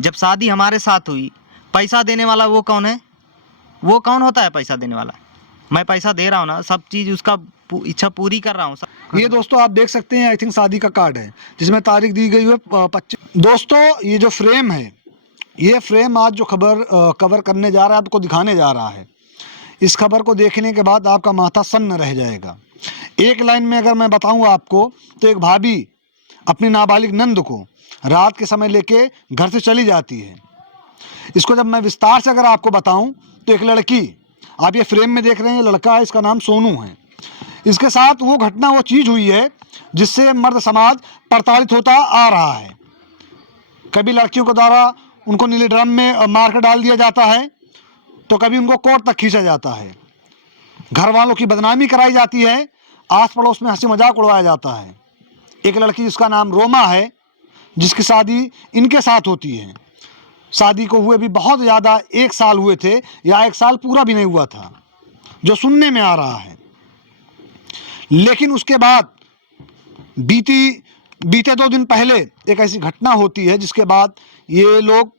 जब शादी हमारे साथ हुई, पैसा देने वाला वो कौन है? वो कौन होता है पैसा देने वाला? मैं पैसा दे रहा हूँ ना, सब चीज़ उसका इच्छा पूरी कर रहा हूँ। ये दोस्तों आप देख सकते हैं, आई थिंक शादी का कार्ड है जिसमें तारीख दी गई है 25। दोस्तों ये जो फ्रेम है, ये फ्रेम आज जो खबर कवर करने जा रहा है, आपको दिखाने जा रहा है, इस खबर को देखने के बाद आपका माथा सन्न रह जाएगा। एक लाइन में अगर मैं बताऊं आपको, तो एक भाभी अपनी नाबालिग नंद को रात के समय लेके घर से चली जाती है। इसको जब मैं विस्तार से अगर आपको बताऊं, तो एक लड़की, आप ये फ्रेम में देख रहे हैं, लड़का है, इसका नाम सोनू है। इसके साथ वो घटना, वो चीज़ हुई है जिससे मर्द समाज प्रताड़ित होता आ रहा है। कभी लड़कियों के द्वारा उनको नीले ड्रम में मार कर डाल दिया जाता है, तो कभी उनको कोर्ट तक खींचा जाता है। घर वालों की बदनामी कराई जाती है, आस पड़ोस में हंसी मजाक उड़वाया जाता है। एक लड़की जिसका नाम रोमा है, जिसकी शादी इनके साथ होती है। शादी को हुए भी बहुत ज़्यादा 1 साल हुए थे, या 1 साल पूरा भी नहीं हुआ था, जो सुनने में आ रहा है। लेकिन उसके बाद बीते 2 दिन पहले एक ऐसी घटना होती है जिसके बाद ये लोग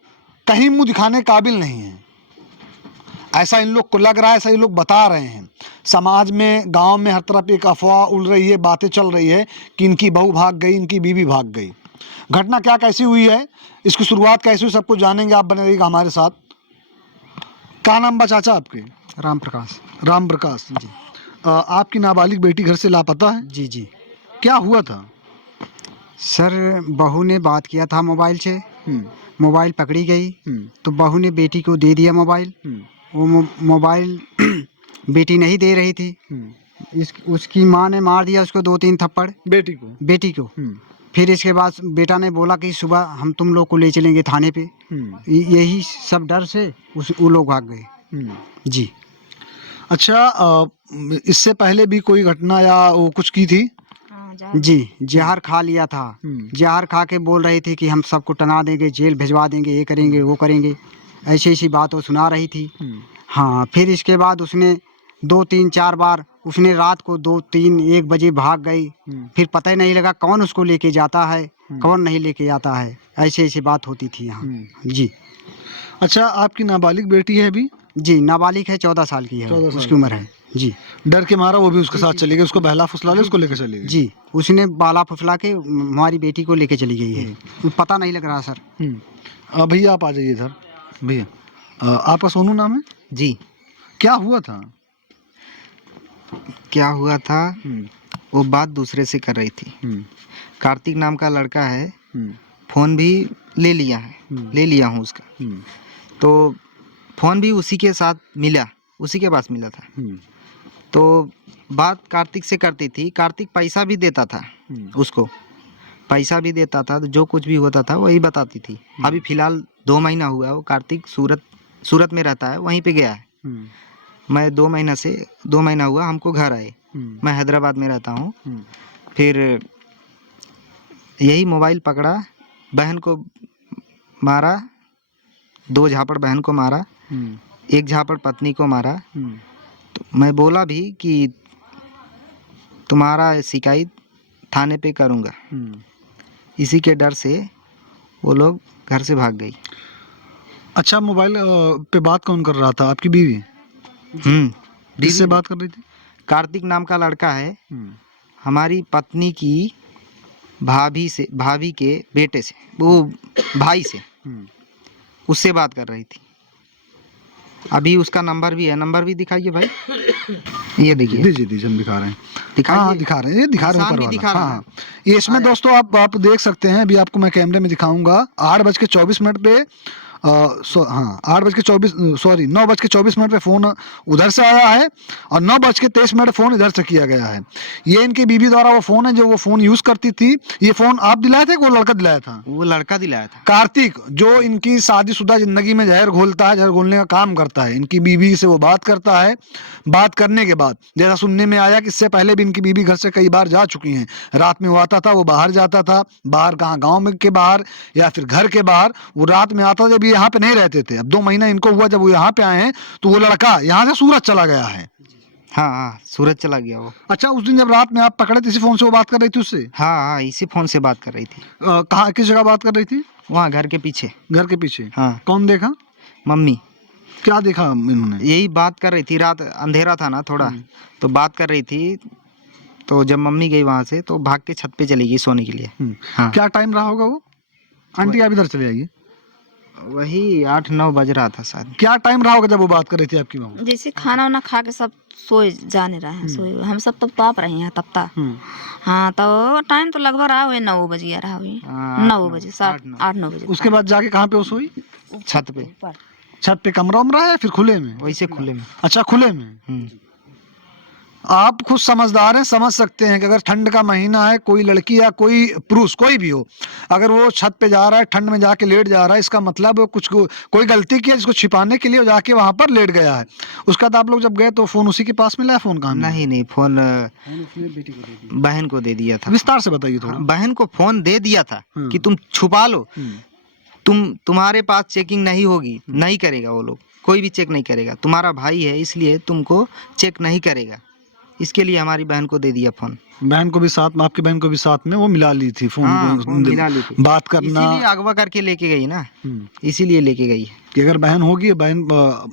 कहीं मुंह दिखाने काबिल नहीं हैं। ऐसा इन लोग को लग रहा है, ऐसा ये लोग बता रहे हैं। समाज में, गांव में हर तरफ एक अफवाह उड़ रही है, बातें चल रही है कि इनकी बहू भाग गई, इनकी बीवी भाग गई। घटना क्या कैसी हुई है, इसकी शुरुआत कैसी हुई, सब कुछ जानेंगे। आप बने रहिएगा हमारे साथ। क्या नाम बा चाचा आपके? राम प्रकाश। राम प्रकाश जी। आपकी नाबालिग बेटी घर से लापता है? जी जी क्या हुआ था? सर, बहू ने बात किया था मोबाइल से, मोबाइल पकड़ी गई, तो बहू ने बेटी को दे दिया मोबाइल। वो मोबाइल बेटी नहीं दे रही थी। उसकी माँ ने मार दिया उसको 2-3 थप्पड़, बेटी को। फिर इसके बाद बेटा ने बोला कि सुबह हम तुम लोग को ले चलेंगे थाने पे। यही सब डर से वो लोग भाग गए। जी। अच्छा, इससे पहले भी कोई घटना या वो कुछ की थी? जी, जहर खा लिया था। जहर खा के बोल रही थी कि हम सबको टंगा देंगे, जेल भिजवा देंगे, ये करेंगे वो करेंगे, ऐसी ऐसी बात वो सुना रही थी। हाँ, फिर इसके बाद उसने 2-3-4 बार, उसने रात को 2-3-1 बजे भाग गई। फिर पता ही नहीं लगा कौन उसको लेके जाता है, कौन नहीं लेके जाता है। ऐसी ऐसी बात होती थी यहाँ। जी। अच्छा, आपकी नाबालिग बेटी है अभी? जी, नाबालिग है, 14 साल की है, 14 साल उसकी उम्र है। जी। डर के मारा वो भी उसके साथ चली गई, उसको बहला फुसला ले उसको लेकर चली गई? जी, उसने बाला फुसला के हमारी बेटी को लेके चली गई है। पता नहीं लग रहा सर। भैया आप आ जाइए इधर। भैया, आपका सोनू नाम है? जी। क्या हुआ था? क्या हुआ था, वो बात दूसरे से कर रही थी। कार्तिक नाम का लड़का है, फ़ोन भी ले लिया है, ले लिया हूँ उसका। तो फ़ोन भी उसी के साथ मिला, उसी के पास मिला था। तो बात कार्तिक से करती थी। कार्तिक पैसा भी देता था उसको, पैसा भी देता था, तो जो कुछ भी होता था वही बताती थी। अभी फ़िलहाल 2 महीना हुआ वो कार्तिक सूरत में रहता है, वहीं पे गया है। मैं 2 महीना हुआ हमको घर आए। मैं हैदराबाद में रहता हूँ। फिर यही मोबाइल पकड़ा, बहन को मारा, 2 झापड़ बहन को मारा, 1 झापड़ पत्नी को मारा। तो मैं बोला भी कि तुम्हारा शिकायत थाने पे करूँगा। इसी के डर से वो लोग घर से भाग गई। अच्छा, मोबाइल पे बात कौन कर रहा था? आपकी बीवी? किससे बात कर रही थी? कार्तिक नाम का लड़का है, हमारी पत्नी की भाभी के बेटे से, वो भाई से, उससे बात कर रही थी। अभी उसका नंबर भी है, नंबर भी दिखाइए भाई। ये देखिए, दीजिए हम दिखा रहे हैं। दिखाइए। दिखा रहे हैं, ये दिखा रहे हैं ऊपर वाला। हाँ, ये इसमें दोस्तों आप देख सकते हैं। अभी आपको मैं कैमरे में दिखाऊंगा। 8:24 पे 9:24 पे फ़ोन उधर से आया है, और 9:23 फ़ोन इधर से किया गया है। ये इनकी बीवी द्वारा वो फ़ोन है जो वो फ़ोन यूज़ करती थी। ये फ़ोन आप दिलाए थे कि वो लड़का दिलाया था? वो लड़का दिलाया था। कार्तिक, जो इनकी शादीशुदा ज़िंदगी में जहर घोलता है, जहर घोलने का काम करता है। इनकी बीवी से वो बात करता है। बात करने के बाद जैसा सुनने में आया कि इससे पहले भी इनकी बीवी घर से कई बार जा चुकी हैं। रात में वो आता था, वो बाहर जाता था। बाहर कहाँ, गाँव में के बाहर या फिर घर के बाहर। वो रात में आता, जब ये यहाँ पे नहीं रहते थे। अब 2 महीना इनको हुआ जब वो यहाँ पे आए हैं, तो वो लड़का यहाँ से सूरत चला गया है। हाँ हाँ, सूरज चला गया वो। अच्छा, उस दिन जब रात में आप पकड़े थे, इसी फोन से वो बात कर रही थी उससे? हाँ हाँ, इसी फोन से बात कर रही थी। कहाँ, किस जगह बात कर रही थी? वहाँ घर के पीछे। घर के पीछे? हाँ। कौन देखा? मम्मी। क्या देखा इन्होंने? यही बात कर रही थी, रात अंधेरा था ना थोड़ा, तो बात कर रही थी। तो जब मम्मी गई वहाँ से तो भाग के छत पे चली गई सोने के लिए। हाँ। क्या टाइम रहा होगा वो? आंटी आप इधर चले आइए। वही 8-9 बज रहा था शायद। क्या टाइम रहा होगा जब वो बात कर रही थी आपकी माँ? जैसे खाना वाना खा के सब सोए जाने रहे हैं, सोए हम सब तब ताप रहे हैं तब तक। हाँ, तो टाइम तो लगभग रहा हुए 9 बजे रहा हुए, 9 बजे, 8-9 बजे। उसके बाद जाके कहाँ पे वो सोई? छत पे। छत पे कमरा उमरा है या फिर खुले में? वैसे खुले में। अच्छा, खुले में। आप खुद समझदार हैं, समझ सकते हैं कि अगर ठंड का महीना है, कोई लड़की या कोई पुरुष कोई भी हो, अगर वो छत पे जा रहा है, ठंड में जाके लेट जा रहा है, इसका मतलब वो कुछ कोई गलती की है जिसको छिपाने के लिए जाके वहां पर लेट गया है। उसका बाद आप लोग जब गए तो फोन उसी के पास मिला है? फोन कहाँ मिला? नहीं, फोन बहन को दे दिया था। विस्तार से बताइए थोड़ा। बहन को फोन दे दिया था कि तुम छुपा लो, तुम्हारे पास चेकिंग नहीं होगी, नहीं करेगा वो लोग, कोई भी चेक नहीं करेगा, तुम्हारा भाई है इसलिए तुमको चेक नहीं करेगा, इसके लिए हमारी बहन को दे दिया फोन। बहन को भी साथ में, आपकी बहन को भी साथ में वो मिला ली थी फोन? हाँ, फोन मिला ली थी। बात करना, इसीलिए अगवा करके लेके गई ना, इसीलिए लेके गई कि अगर बहन होगी, बहन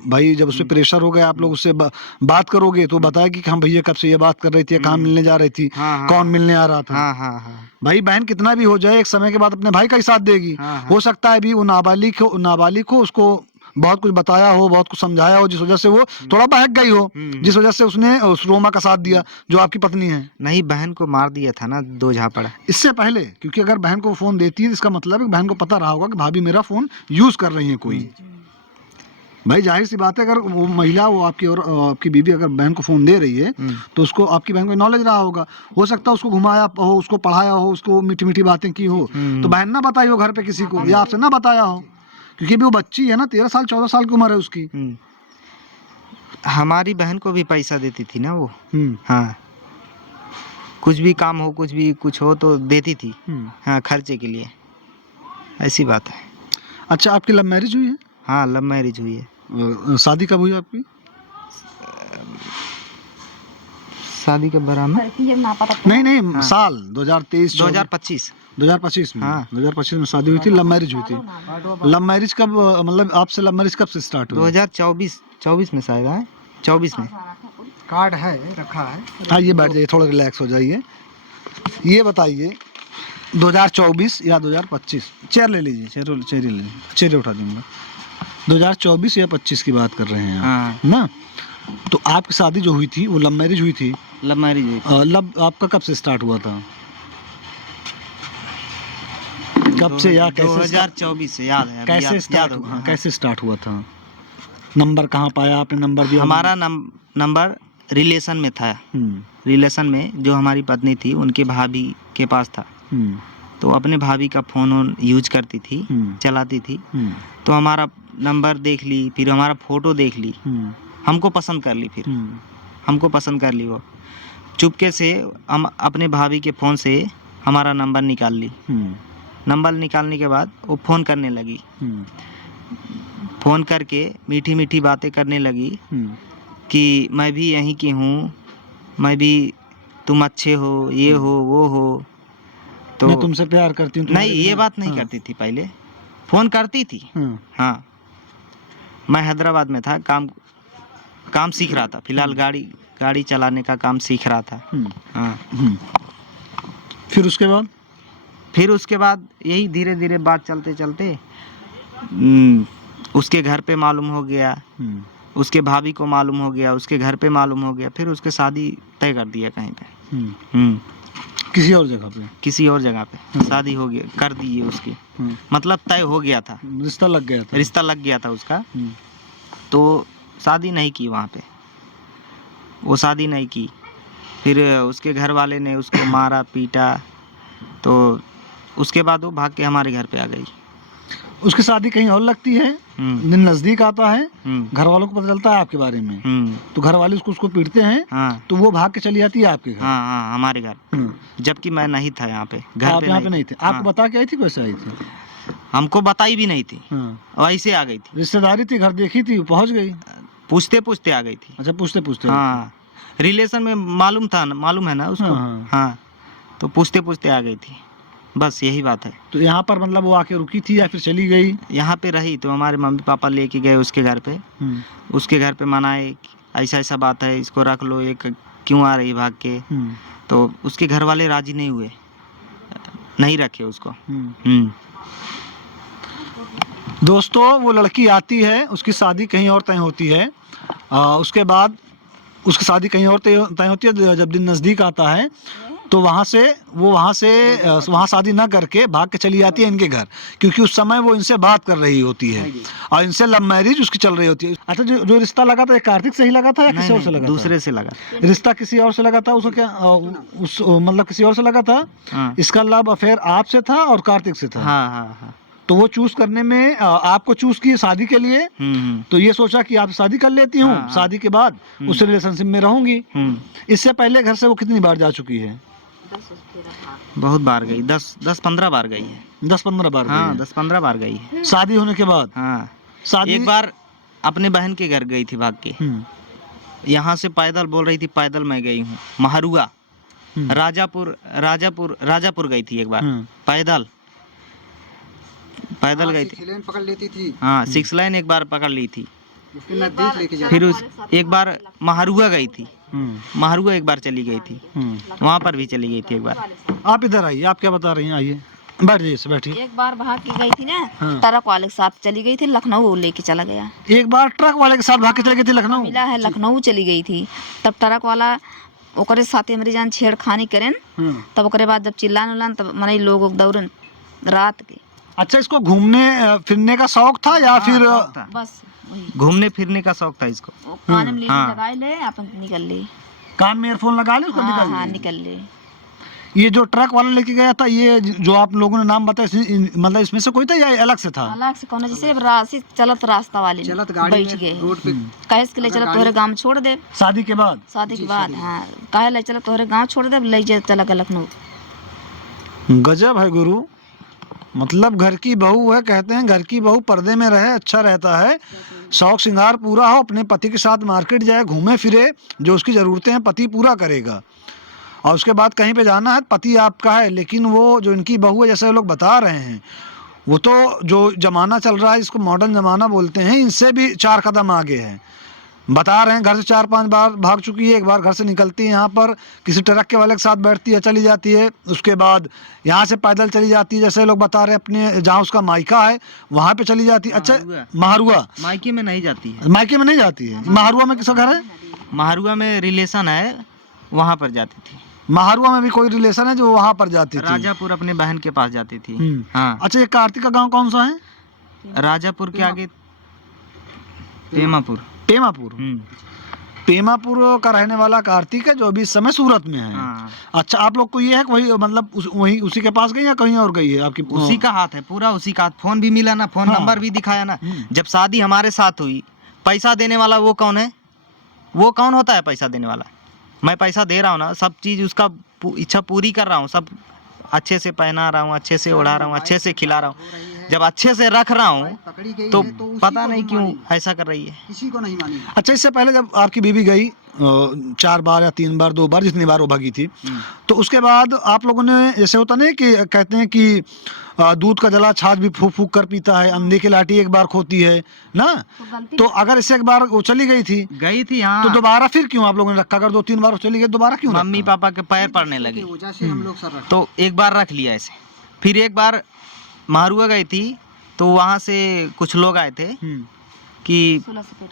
भाई जब उससे प्रेशर हो गया, आप लोग उससे बात करोगे तो बताएगी कि हम भैया कब से ये बात कर रही थी, कहाँ मिलने जा रही थी, कौन मिलने आ रहा था। हाँ हाँ हाँ। भाई बहन कितना भी हो जाए, एक समय के बाद अपने भाई का ही साथ देगी। हो सकता है अभी वो नाबालिग हो, उसको बहुत कुछ बताया हो, बहुत कुछ समझाया हो, जिस वजह से वो थोड़ा बहक गई हो, जिस वजह से उसने उस रोमा का साथ दिया जो आपकी पत्नी है। नहीं, बहन को मार दिया था ना 2 झापड़ इससे पहले, क्योंकि अगर बहन को फोन देती है इसका मतलब है बहन को पता रहा होगा कि भाभी मेरा फोन यूज कर रही है कोई। भाई जाहिर सी बात है, अगर वो महिला, वो आपकी और आपकी बीवी अगर बहन को फोन दे रही है तो उसको, आपकी बहन को नॉलेज रहा होगा, हो सकता है उसको घुमाया हो, उसको पढ़ाया हो, उसको मीठी मीठी बातें की हो, तो बहन ना बताई हो घर पे किसी को, या आपसे ना बताया हो, क्योंकि भी वो बच्ची है ना, 13 साल 14 साल की उम्र है उसकी। हमारी बहन को भी पैसा देती थी ना वो। हाँ, कुछ भी काम हो, कुछ भी कुछ हो तो देती थी। हाँ, खर्चे के लिए, ऐसी बात है। अच्छा, आपकी लव मैरिज हुई है? हाँ, लव मैरिज हुई है। शादी कब हुई आपकी? शादी कब बराबर? नहीं, हाँ। साल 2023 2025 में। हाँ। 2025 में शादी हुई थी, लव मैरिज हुई थी। लव मैरिज कब, मतलब आपसे लव मैरिज कब से स्टार्ट हुई? 2024 में शायद है, 24 में। कार्ड है, रखा है। हाँ, ये बैठ जाइए, थोड़ा रिलैक्स हो जाइए। ये बताइए 2024 या 2025? चेयर ले लीजिए, चेयर ले लीजिए, चेयर उठा दूंगा। 2024 या 25 की बात कर रहे हैं हाँ। ना? तो आपकी शादी जो हुई थी वो लव मैरिज हुई थी? लव मैरिज हुई थी। लव आपका कब से स्टार्ट हुआ था? कब से या कैसे? 2024 से, याद है। कैसे स्टार्ट हुआ? हाँ, कैसे स्टार्ट हुआ था? नंबर कहाँ पाया आपने? नंबर भी हमारा नंबर रिलेशन में था। रिलेशन में जो हमारी पत्नी थी उनके भाभी के पास था, तो अपने भाभी का फोन यूज करती थी, चलाती थी, तो हमारा नंबर देख ली, फिर हमारा फोटो देख ली, हमको पसंद कर ली, फिर हमको पसंद कर ली वो। चुपके से हम अपने भाभी के फ़ोन से हमारा नंबर निकाल ली। नंबर निकालने के बाद वो फ़ोन करने लगी, फ़ोन करके मीठी मीठी बातें करने लगी कि मैं भी यहीं की हूँ, मैं भी, तुम अच्छे हो, ये हो वो हो, तो मैं तुमसे प्यार करती हूँ। नहीं, ये बात नहीं करती थी, पहले फ़ोन करती थी। हाँ, मैं हैदराबाद में था, काम सीख रहा था, फिलहाल गाड़ी चलाने का काम सीख रहा था। हाँ। फिर उसके बाद यही धीरे धीरे बात चलते चलते उसके घर पे मालूम हो गया, उसके भाभी को मालूम हो गया, उसके घर पे मालूम हो गया, फिर उसके शादी तय कर दिया कहीं पे। किसी और जगह पे शादी हो गया, कर दी उसकी, मतलब तय हो गया था, रिश्ता लग गया था उसका। तो शादी नहीं की वहाँ पे, वो शादी नहीं की। फिर उसके घर वाले ने उसको मारा पीटा, तो उसके बाद वो भाग के हमारे घर पे आ गई। उसकी शादी कहीं और लगती है, दिन नजदीक आता है, घर वालों को पता चलता है आपके बारे में, तो घर वाले उसको पीटते हैं। हाँ। तो वो भाग के चली जाती है आपके घर। हाँ, हमारे घर, जबकि मैं नहीं था यहाँ पे, घर पे यहाँ पे नहीं थे। आपको बता के आई थी? कैसे आई थी? हमको बताई भी नहीं थी, वैसे आ गई थी। रिश्तेदारी थी, घर देखी थी, पहुँच गई, पूछते पूछते आ गई थी। अच्छा, पूछते हाँ, रिलेशन में मालूम था, मालूम है ना उसको। हाँ। हाँ, तो पूछते पूछते आ गई थी, बस यही बात है। तो यहाँ पर मतलब वो आके रुकी थी या फिर चली गई? यहाँ पे रही तो हमारे मम्मी पापा लेके गए उसके घर पे, उसके घर पे मनाए ऐसा ऐसा बात है, इसको रख लो, ये क्यों आ रही भाग के। तो उसके घर वाले राजी नहीं हुए, नहीं रखे उसको। दोस्तों वो लड़की आती है, उसकी शादी कहीं और तय होती है। उसके बाद उसकी शादी कहीं और तय होती है। जब दिन नज़दीक आता है तो वहाँ से शादी ना करके भाग के चली जाती है इनके घर, क्योंकि उस समय वो इनसे बात कर रही होती है और इनसे लव मैरिज उसकी चल रही होती है। अच्छा, जो रिश्ता लगा था, कार्तिक से ही लगा था या किसी और से लगा था? दूसरे से लगा। रिश्ता किसी और से लगा था उसका, क्या मतलब किसी और से लगा था? हाँ। इसका लव अफेयर आपसे था और कार्तिक से था? हाँ हाँ हाँ। तो वो चूज करने में आपको चूज किए शादी के लिए। तो ये सोचा कि आप शादी कर लेती हूँ, हाँ। शादी के बाद उससे रिलेशनशिप में रहूंगी। इससे पहले घर से वो कितनी बार जा चुकी है? बहुत बार गई, 10-15 बार गई है। 10-15 बार? हाँ, 10-15 बार गई है शादी होने के बाद। हाँ, शादी एक बार अपने बहन के घर गई थी भाग के। यहाँ से पैदल बोल रही थी, पैदल मैं गई हूँ महारुआ, राजापुर गई थी एक बार, पैदल गई थी। लेन पकड़ लेती थी। हाँ, 6 लाइन एक बार पकड़ ली थी। उसके नजदीक लेके जा। फिर एक बार महारुआ गई थी, महारुआ एक बार चली गई थी, वहाँ पर भी चली गई थी एक बार। आप इधर आइए, आप क्या बता रही हैं? आइए, बैठ जाइए, बैठिए। एक बार भाग के गई थी ना, हाँ। ट्रक वाले के साथ चली गई थी, लखनऊ लेके चला गया। एक बार ट्रक वाले के साथ भाग के चली गई थी लखनऊ? मिला है, लखनऊ चली गई थी। तब ट्रक वाला ओकरे साथे मेरी जान छेड़खानी करेन, तब ओकरे बाद जब चिल्लान उल्लान तब मने लोग दौड़न रात के। अच्छा, इसको घूमने फिरने का शौक था या फिर? बस वही घूमने फिरने का शौक था इसको। वो कान में लीड हाँ। लगाए ले, अपन निकल ले। कान में ईयरफोन लगा ले, उसको हाँ निकल हाँ ले। निकल ले। ये जो ट्रक वाला लेके गया था, ये जो आप लोगों ने नाम बताया, मतलब इसमें से कोई था या अलग से था? अलग से कौन, जैसे रास्ते चलत रास्ता वाले में चलत गाड़ी बैठ गए, रोड पे कहे के ले चलत तोहरे गांव में छोड़ दे। शादी के बाद? शादी के बाद हाँ, कहे ले चलत तोहरे गांव छोड़ दे, ले जा चला गया लखनऊ। गजब है गुरु, मतलब घर की बहू है, कहते हैं घर की बहू पर्दे में रहे अच्छा रहता है, शौक श्रृंगार पूरा हो, अपने पति के साथ मार्केट जाए, घूमे फिरे, जो उसकी ज़रूरतें हैं पति पूरा करेगा। और उसके बाद कहीं पे जाना है, पति आपका है, लेकिन वो जो इनकी बहू है, जैसे लोग बता रहे हैं, वो तो जो ज़माना चल रहा है, इसको मॉडर्न ज़माना बोलते हैं, इनसे भी 4 कदम आगे है। बता रहे हैं घर से 4-5 बार भाग चुकी है। एक बार घर से निकलती है, यहाँ पर किसी ट्रक के वाले के साथ बैठती है, चली जाती है। उसके बाद यहाँ से पैदल चली जाती है, जैसे लोग बता रहे हैं, अपने जहाँ उसका मायका है वहाँ पे चली जाती है। अच्छा, महारुआ मायके में नहीं जाती है। मायके में नहीं जाती है? महारुआ में किसका घर है? महारुआ में रिलेशन है, वहाँ पर जाती थी। महारुआ में भी कोई रिलेशन है जो वहाँ पर जाती थी? राजापुर अपने बहन के पास जाती थी। हाँ। अच्छा, ये कार्तिक का गाँव कौन सा है? राजापुर के आगे पेमापुर। पेमापुर। पेमापुर का रहने वाला कार्तिक है, जो अभी इस समय सूरत में है। हाँ। अच्छा, आप लोग को ये है कि वही मतलब वही उसी के पास गई या कहीं और गई है आपकी? उसी का हाथ है, पूरा उसी का हाथ। फोन भी मिला ना, फोन नंबर भी दिखाया ना। जब शादी हमारे साथ हुई, पैसा देने वाला वो कौन है? वो कौन होता है पैसा देने वाला? मैं पैसा दे रहा हूँ ना, सब चीज़ उसका इच्छा पूरी कर रहा हूँ, सब अच्छे से पहना रहा हूँ, अच्छे से ओढ़ा रहा हूँ, अच्छे से खिला रहा हूँ। जब अच्छे से रख रहा हूँ तो पता नहीं क्यों ऐसा कर रही है, किसी को नहीं मानी। अच्छा, इससे पहले जब आपकी बीवी गई 4 बार या 3 बार 2 बार जितनी बार वो भागी थी, तो उसके बाद आप लोगों ने, जैसे होता नहीं कि कहते हैं कि दूध का जला छाछ भी फूक फूक कर पीता है, अंधे की लाठी एक बार खोती है ना, तो अगर इससे एक बार वो चली गई थी हाँ। तो दोबारा फिर क्यों आप लोगों ने रखा? अगर 2-3 बार वो चली गई, दोबारा क्यों? मम्मी पापा के पैर पड़ने लगे वजह से हम लोग सर रखे। तो एक बार रख लिया ऐसे। फिर एक बार महारुआ गई थी, तो वहाँ से कुछ लोग आए थे कि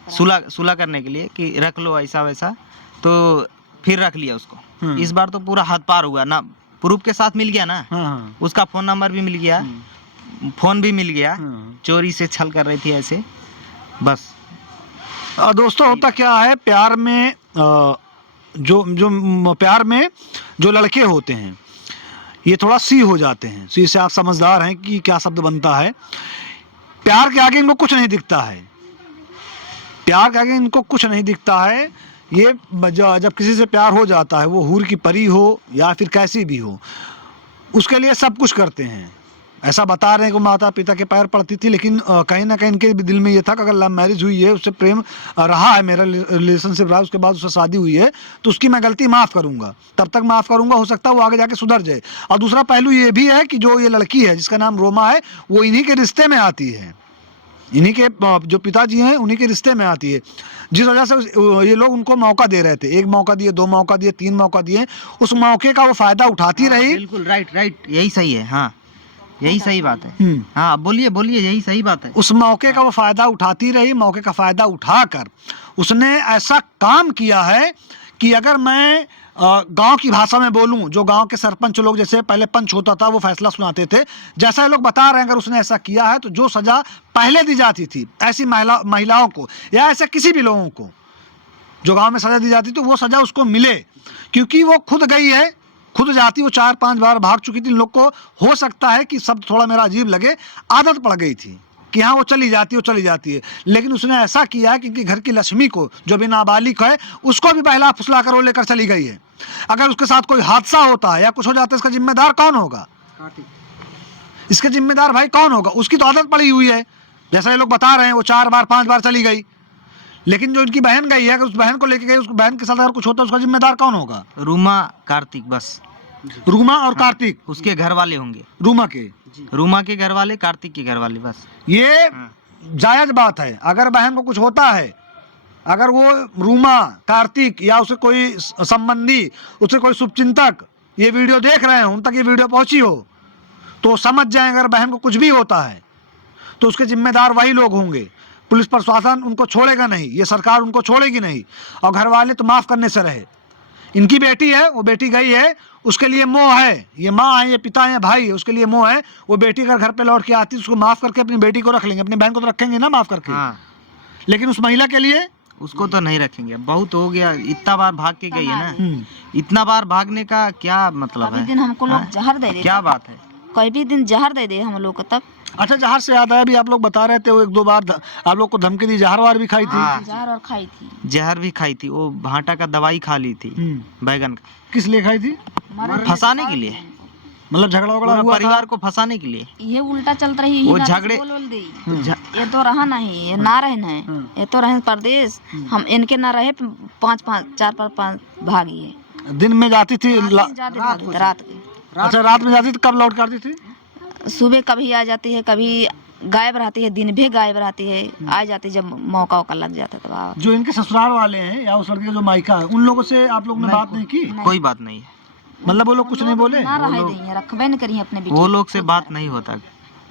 सुलह करने के लिए कि रख लो ऐसा वैसा, तो फिर रख लिया उसको। इस बार तो पूरा हद पार हुआ ना, प्रूफ के साथ मिल गया ना। उसका फ़ोन नंबर भी मिल गया, फ़ोन भी मिल गया। चोरी से छल कर रही थी ऐसे, बस। दोस्तों, होता क्या है, प्यार में प्यार में जो लड़के होते हैं, ये थोड़ा सी हो जाते हैं। सी से आप समझदार हैं कि क्या शब्द बनता है। प्यार के आगे इनको कुछ नहीं दिखता है, प्यार के आगे इनको कुछ नहीं दिखता है। ये जब किसी से प्यार हो जाता है, वो हूर की परी हो या फिर कैसी भी हो, उसके लिए सब कुछ करते हैं। ऐसा बता रहे हैं कि माता पिता के पैर पड़ती थी, लेकिन कहीं ना कहीं इनके भी दिल में ये था कि अगर लव मैरिज हुई है, उससे प्रेम रहा है, मेरा रिलेशनशिप रहा, उसके बाद उससे शादी हुई है, तो उसकी मैं गलती माफ़ करूंगा, तब तक माफ़ करूंगा, हो सकता है वो आगे जाके सुधर जाए। और दूसरा पहलू ये भी है कि जो ये लड़की है जिसका नाम रोमा है, वो इन्हीं के रिश्ते में आती है, इन्हीं के जो पिताजी हैं उन्हीं के रिश्ते में आती है, जिस वजह से ये लोग उनको मौका दे रहे थे, 1 मौका दिए, 2 मौका दिए, 3 मौका दिए, उस मौके का वो फ़ायदा उठाती रही। बिल्कुल राइट, यही सही है। हाँ, यही सही बात है। हाँ, बोलिए बोलिए, यही सही बात है। उस मौके का वो फ़ायदा उठाती रही, मौके का फ़ायदा उठाकर उसने ऐसा काम किया है कि अगर मैं गांव की भाषा में बोलूं, जो गांव के सरपंच लोग, जैसे पहले पंच होता था, वो फैसला सुनाते थे, जैसा ये लोग बता रहे हैं, अगर उसने ऐसा किया है तो जो सज़ा पहले दी जाती थी ऐसी महिलाओं को या ऐसे किसी भी लोगों को जो गाँव में सज़ा दी जाती, तो वो सज़ा उसको मिले, क्योंकि वो खुद गई है, खुद जाती, वो 4-5 बार भाग चुकी थी। इन लोग को हो सकता है कि शब्द थोड़ा मेरा अजीब लगे, आदत पड़ गई थी कि हाँ वो चली जाती है, लेकिन उसने ऐसा किया है कि घर की लक्ष्मी को, जो भी नाबालिग है, उसको भी बहला फुसला कर वो लेकर चली गई है। अगर उसके साथ कोई हादसा होता है या कुछ हो जाता है, इसका जिम्मेदार कौन होगा? इसके जिम्मेदार भाई कौन होगा? उसकी तो आदत पड़ी हुई है, जैसा ये लोग बता रहे हैं, वो 4 बार 5 बार चली गई, लेकिन जो इनकी बहन गई है, अगर उस बहन को लेके गई, उस बहन के साथ अगर कुछ होता है, उसका जिम्मेदार कौन होगा? रूमा कार्तिक, बस रूमा और कार्तिक उसके घर वाले होंगे, रूमा के घर वाले, कार्तिक के घर वाले, बस। ये जायज बात है। अगर बहन को कुछ होता है, अगर वो रूमा, कार्तिक या उसे कोई संबंधी, उसे कोई शुभचिंतक ये वीडियो देख रहे हैं, उन तक ये वीडियो पहुंची हो, तो समझ जाएं अगर बहन को कुछ भी होता है तो उसके जिम्मेदार वही लोग होंगे। पुलिस प्रशासन उनको छोड़ेगा नहीं, ये सरकार उनको छोड़ेगी नहीं, और घर वाले तो माफ़ करने से रहे। इनकी बेटी है, वो बेटी गई है, उसके लिए मोह है, ये माँ है, ये पिता है, भाई है, उसके लिए मोह है। वो बेटी अगर घर पे लौट के आती, उसको माफ़ करके अपनी बेटी को रख लेंगे, अपनी बहन को तो रखेंगे ना माफ़ करके। हाँ। लेकिन उस महिला के लिए उसको तो नहीं रखेंगे, बहुत हो गया, इतना बार भाग के गई है ना, इतना बार भागने का क्या मतलब है? दिन हमको लोग जहर दे दे, क्या बात है? कोई भी दिन जहर दे दे हम लोग को तब। अच्छा, जहर से याद आया, अभी आप लोग बता रहे थे वो 1-2 बार आप लोग को धमकी दी, जहर वार भी खाई थी? जहर और खाई थी, जहर भी खाई थी, वो भांटा का दवाई खा ली थी, बैगन का। किस लिए खाई थी? फंसाने के लिए, मतलब झगड़ा वगड़ा हुआ परिवार को फंसाने के लिए। ये उल्टा चलता रही, वो झगड़े, ये तो रहा नहीं, ये ना रहे नहीं, ये तो रहे परदेश, हम इनके ना रहे, 4-5 भागी है। दिन में जाती थी, रात के। अच्छा, रात में जाती थी, कब लौट कर आती थी? सुबह कभी आ जाती है, कभी गायब रहती है, दिन भी गायब रहती है, आ जाती जब मौका लग जाता है तब। जो इनके ससुराल वाले हैं या उस लड़के का जो मायका है, उन लोगों से आप लोग ने बात नहीं की? कोई बात नहीं है, मतलब वो लोग कुछ नहीं बोले? ना रहे नहीं, रखबे नहीं करी अपने बेटी, वो लोग से बात नहीं होता,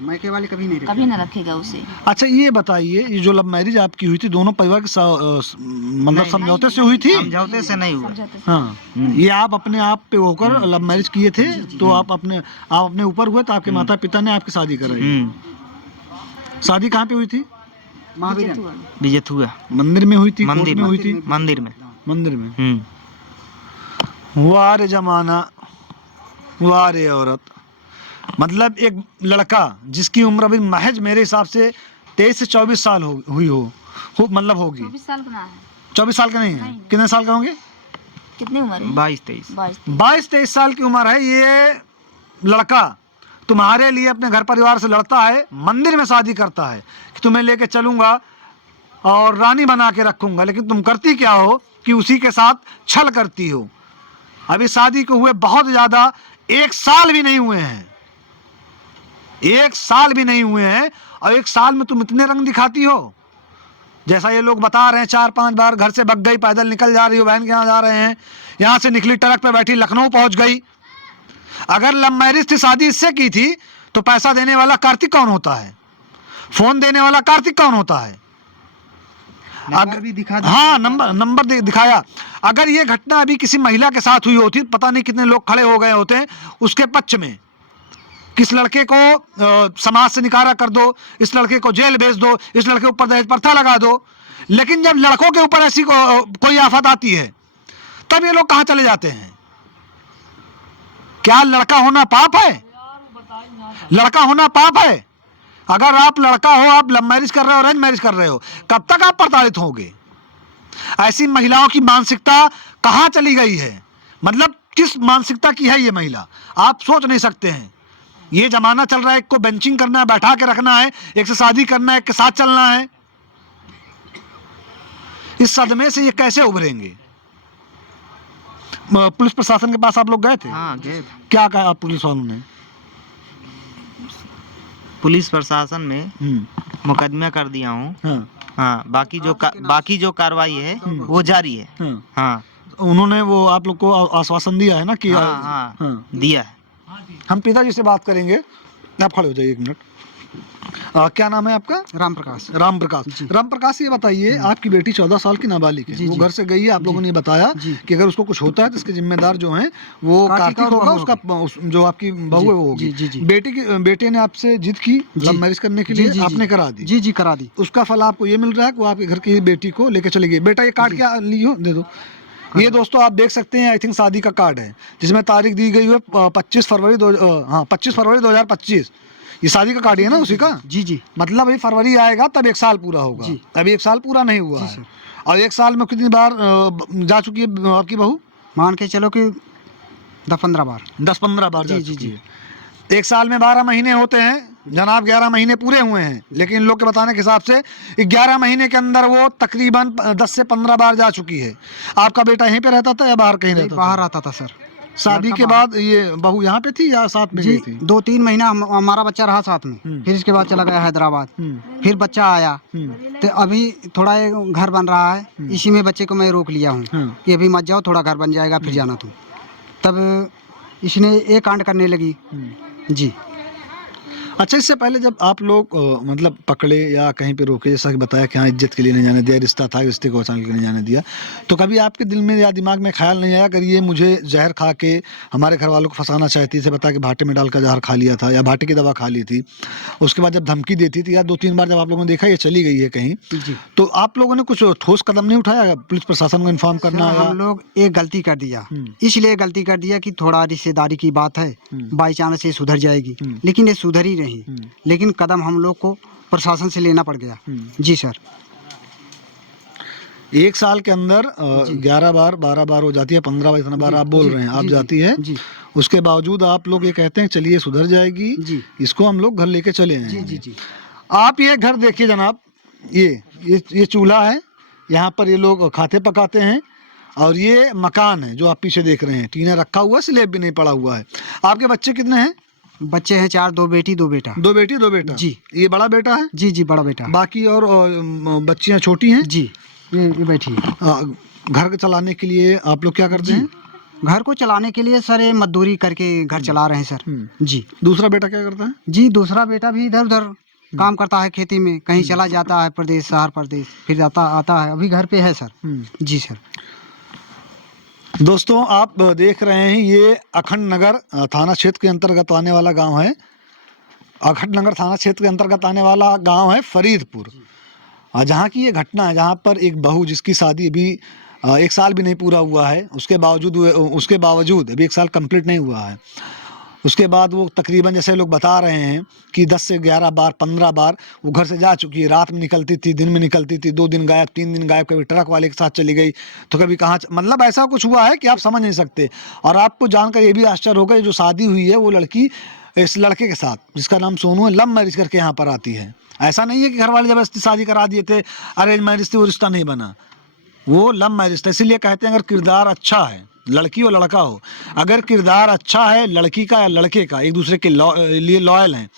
मायके वाले कभी नहीं कभी ना रखेगा उसे। अच्छा, ये बताइए, ये जो लव मैरिज आपकी हुई थी, दोनों परिवार के मतलब समझौते से हुई थी? समझौते से नहीं हुआ। हाँ, ये आप अपने आप पे होकर लव मैरिज किए थे, तो आप अपने ऊपर हुए, तो आपके माता पिता ने आपकी शादी कराई। शादी कहाँ पे हुई थी? बिजथुआ मंदिर में हुई थी? मंदिर में हुई थी? मंदिर में। वाह रे जमाना, वाह रे औरत। मतलब एक लड़का जिसकी उम्र अभी महज मेरे हिसाब से 23 से 24 साल हुई हो, मतलब होगी। 24 साल का ना है, 24 साल का नहीं है, कितने साल का होंगे? कितनी उम्र है? 22-23 साल की उम्र है। ये लड़का तुम्हारे लिए अपने घर परिवार से लड़ता है, मंदिर में शादी करता है कि तुम्हें लेके चलूंगा और रानी बना के रखूंगा, लेकिन तुम करती क्या हो कि उसी के साथ छल करती हो। अभी शादी को हुए बहुत ज़्यादा 1 साल भी नहीं हुए हैं, 1 साल भी नहीं हुए हैं, और 1 साल में तुम इतने रंग दिखाती हो। जैसा ये लोग बता रहे हैं, 4-5 बार घर से भग गई, पैदल निकल जा रही हो, बहन के यहाँ जा रहे हैं, यहाँ से निकली ट्रक पे बैठी लखनऊ पहुँच गई। अगर लव मैरिज थी, शादी इससे की थी, तो पैसा देने वाला कार्तिक कौन होता है? फोन देने वाला कार्तिक कौन होता है? नंबर भी दिखा दिया। हाँ, नंबर दिखाया। अगर ये घटना अभी किसी महिला के साथ हुई होती, पता नहीं कितने लोग खड़े हो गए होते हैं उसके पक्ष में, किस लड़के को समाज से निकारा कर दो, इस लड़के को जेल भेज दो, इस लड़के के ऊपर दहेज प्रथा लगा दो। लेकिन जब लड़कों के ऊपर ऐसी कोई आफत आती है, तब ये लोग कहाँ चले जाते हैं? क्या लड़का होना पाप है? लड़का होना पाप है? अगर आप लड़का हो, आप लव मैरिज कर रहे हो, अरेंज मैरिज कर रहे हो, कब तक आप प्रताड़ित होंगे? ऐसी महिलाओं की मानसिकता कहाँ चली गई है? मतलब किस मानसिकता की है ये महिला, आप सोच नहीं सकते हैं। ये जमाना चल रहा है, एक को बेंचिंग करना है, बैठा के रखना है, एक से शादी करना है, एक के साथ चलना है। इस सदमे से ये कैसे उभरेंगे? पुलिस प्रशासन के पास आप लोग गए थे? हाँ गए थे। क्या कहा आप पुलिस वालों ने? पुलिस प्रशासन में मुकदमा कर दिया हूँ। हाँ, हाँ, बाकी जो कार्रवाई है वो जारी है। हाँ। हाँ उन्होंने वो आप लोग को आश्वासन दिया है ना कि हाँ हाँ दिया है। हम पिताजी से बात करेंगे। आप खड़े हो जाइए एक मिनट। क्या नाम है आपका? राम प्रकाश। राम प्रकाश। राम प्रकाश, ये बताइए, आपकी बेटी 14 साल की नाबालिग है, वो घर से गई है, आप लोगों ने बताया कि अगर उसको कुछ होता है तो इसके जिम्मेदार जो हैं वो कार्तिक होगा, उसका जो आपकी बहू है वो होगी। बेटे ने आपसे जिद की लव मैरिज करने के लिए, आपने करा दी? जी करा दी। उसका फल आपको ये मिल रहा है कि वो आपके घर की बेटी को लेकर चली गई। बेटा ये कार्ड क्या लियो, दे दो। ये दोस्तों आप देख सकते हैं, आई थिंक शादी का कार्ड है जिसमें तारीख दी गई है 25 फरवरी 2025। ये शादी का कार्ड है ना उसी का? जी। मतलब ये फरवरी आएगा तब 1 साल पूरा होगा। अभी 1 साल पूरा नहीं हुआ है। और 1 साल में कितनी बार जा चुकी है आपकी बहू? मान के चलो कि 10-15 बार। 10-15 बार जा चुकी है। 1 साल में 12 महीने होते हैं जनाब, 11 महीने पूरे हुए हैं, लेकिन इन लोग के बताने के हिसाब से 11 महीने के अंदर वो तकरीबन 10 से 15 बार जा चुकी है। आपका बेटा यहीं पे रहता था या बाहर कहीं रहता था? बाहर आता था सर। शादी के बाद ये बहू यहाँ पे थी या साथ में गई थी? 2-3 महीना हमारा बच्चा रहा साथ में, फिर इसके बाद चला गया हैदराबाद, फिर बच्चा आया, तो अभी थोड़ा एक घर बन रहा है, इसी में बच्चे को मैं रोक लिया हूँ कि अभी मत जाओ, थोड़ा घर बन जाएगा फिर जाना तुम। तब इसने एक कांड करने लगी। जी। अच्छा, इससे पहले जब आप लोग मतलब पकड़े या कहीं पे रोके, जैसा कि बताया कि हाँ इज्जत के लिए नहीं जाने दिया, रिश्ता था, रिश्ते को बचाने के लिए नहीं जाने दिया, तो कभी आपके दिल में या दिमाग में ख्याल नहीं आया अगर ये मुझे जहर खा के हमारे घर वालों को फंसाना चाहती थी, बता के भाटे में डालकर जहर खा लिया था या भाटे की दवा खा ली थी, उसके बाद जब धमकी देती थी या 2-3 बार जब आप लोगों ने देखा ये चली गई है कहीं, तो आप लोगों ने कुछ ठोस कदम नहीं उठाया? पुलिस प्रशासन को इन्फॉर्म करना? हम लोग एक गलती कर दिया, इसलिए गलती कर दिया कि थोड़ा रिश्तेदारी की बात है, बाई चांस ये सुधर जाएगी, लेकिन ये सुधर ही नहीं। लेकिन कदम हम लोग को प्रशासन से लेना पड़ गया। जी सर। 1 साल के अंदर 11 बार 12 बार हो जाती है, 15 बार, इतना बार आप बोल रहे हैं आप जाती है, उसके बावजूद आप लोग ये कहते हैं चलिए सुधर जाएगी, इसको हम लोग घर लेके चले हैं। जी। आप ये घर देखिए जनाब, ये चूल्हा है, यहाँ पर ये लोग खाते पकाते हैं, और ये मकान है जो आप पीछे देख रहे हैं, टीना रखा हुआ है, स्लेब भी नहीं पड़ा हुआ है। आपके बच्चे कितने हैं? बच्चे हैं 4, 2 बेटी 2 बेटा। 2 बेटी 2 बेटा। जी। ये बड़ा बेटा है? जी बड़ा बेटा। बाकी और बच्चियां छोटी हैं? जी ये बैठी है। घर चलाने के लिए आप लोग क्या करते हैं? घर को चलाने के लिए सर ये मजदूरी करके घर चला रहे हैं सर। जी। दूसरा बेटा क्या करता है? जी दूसरा बेटा भी इधर उधर काम करता है, खेती में कहीं चला जाता है, प्रदेश शहर प्रदेश फिर आता है, अभी घर पे है सर। जी सर। दोस्तों आप देख रहे हैं ये अखंड नगर थाना क्षेत्र के अंतर्गत आने वाला गांव है। अखंड नगर थाना क्षेत्र के अंतर्गत आने वाला गांव है फरीदपुर, जहां की ये घटना है, जहां पर एक बहू जिसकी शादी अभी 1 साल भी नहीं पूरा हुआ है, उसके बावजूद अभी 1 साल कंप्लीट नहीं हुआ है, उसके बाद वो तकरीबन जैसे लोग बता रहे हैं कि 10 से 11 बार 15 बार वो घर से जा चुकी है। रात में निकलती थी, दिन में निकलती थी, 2 दिन गायब, 3 दिन गायब, कभी ट्रक वाले के साथ चली गई तो कभी कहाँ, मतलब ऐसा कुछ हुआ है कि आप समझ नहीं सकते। और आपको जानकर ये भी आश्चर्य होगा, जो शादी हुई है वो लड़की इस लड़के के साथ जिसका नाम सोनू है, लव मैरिज करके यहाँ पर आती है। ऐसा नहीं है कि घर वाले जबरदस्ती शादी करा दिए थे, अरेंज मैरिज थी, वो रिश्ता नहीं बना, वो लव मैरिज था। इसीलिए कहते हैं अगर किरदार अच्छा है, लड़की हो लड़का हो, अगर किरदार अच्छा है लड़की का या लड़के का, एक दूसरे के लिए लॉयल हैं,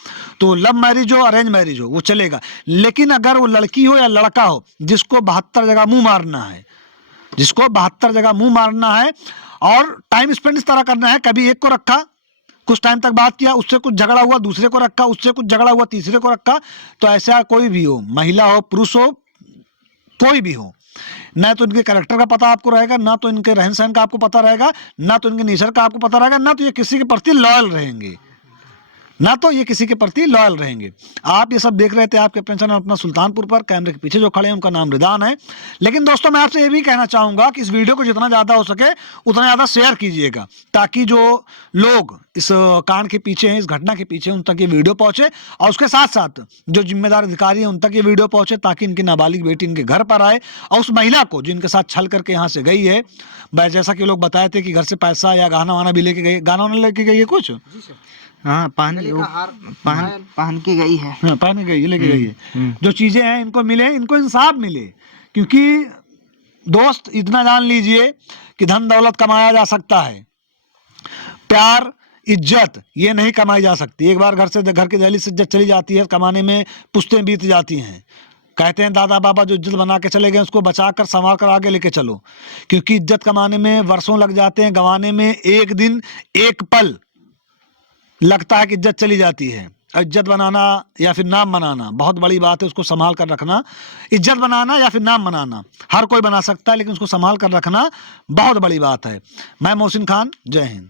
तो लव मैरिज हो अरेंज मैरिज हो वो चलेगा। लेकिन अगर वो लड़की हो या लड़का हो जिसको 72 जगह मुंह मारना है, जिसको 72 जगह मुंह मारना है और टाइम स्पेंड इस तरह करना है, कभी एक को रखा कुछ टाइम तक बात किया, उससे कुछ झगड़ा हुआ, दूसरे को रखा, उससे कुछ झगड़ा हुआ, तीसरे को रखा, तो ऐसा कोई भी हो, महिला हो पुरुष हो कोई भी हो, ना तो इनके कैरेक्टर का पता आपको रहेगा, ना तो इनके रहन सहन का आपको पता रहेगा, ना तो इनके नेचर का आपको पता रहेगा, ना तो ये किसी के प्रति लॉयल रहेंगे, ना तो ये किसी के प्रति लॉयल रहेंगे। आप ये सब देख रहे थे आपके अपने चैनल अपना सुल्तानपुर पर। कैमरे के पीछे जो खड़े हैं उनका नाम रिदान है। लेकिन दोस्तों मैं आपसे ये भी कहना चाहूँगा कि इस वीडियो को जितना ज़्यादा हो सके उतना ज़्यादा शेयर कीजिएगा, ताकि जो लोग इस कांड के पीछे हैं, इस घटना के पीछे, उन तक ये वीडियो पहुँचे, और उसके साथ साथ जो जिम्मेदार अधिकारी हैं उन तक ये वीडियो पहुँचे, ताकि इनकी नाबालिग बेटी इनके घर पर आए, और उस महिला को जो इनके साथ छल करके यहाँ से गई है, जैसा कि लोग बताए थे कि घर से पैसा या गहना वाना भी लेके गई, गहना वाना लेके गई है कुछ, हाँ पहन पहन के गई है। हाँ, पहन के गई है, लेके गई है। जो चीजें हैं इनको मिले, इनको इंसाफ मिले। क्योंकि दोस्त इतना जान लीजिए कि धन दौलत कमाया जा सकता है, प्यार इज्जत ये नहीं कमाई जा सकती। एक बार घर की दहलीज से इज्जत चली जाती है, कमाने में पुश्तें बीत जाती हैं। कहते हैं दादा बाबा जो इज्जत बना के चले गए उसको बचा कर संवार कर आगे लेके चलो, क्योंकि इज्जत कमाने में वर्षों लग जाते हैं, गंवाने में एक दिन एक पल लगता है कि इज्जत चली जाती है। इज्जत बनाना या फिर नाम बनाना बहुत बड़ी बात है, उसको संभाल कर रखना। इज्जत बनाना या फिर नाम बनाना हर कोई बना सकता है, लेकिन उसको संभाल कर रखना बहुत बड़ी बात है। मैं मोहसिन खान, जय हिंद।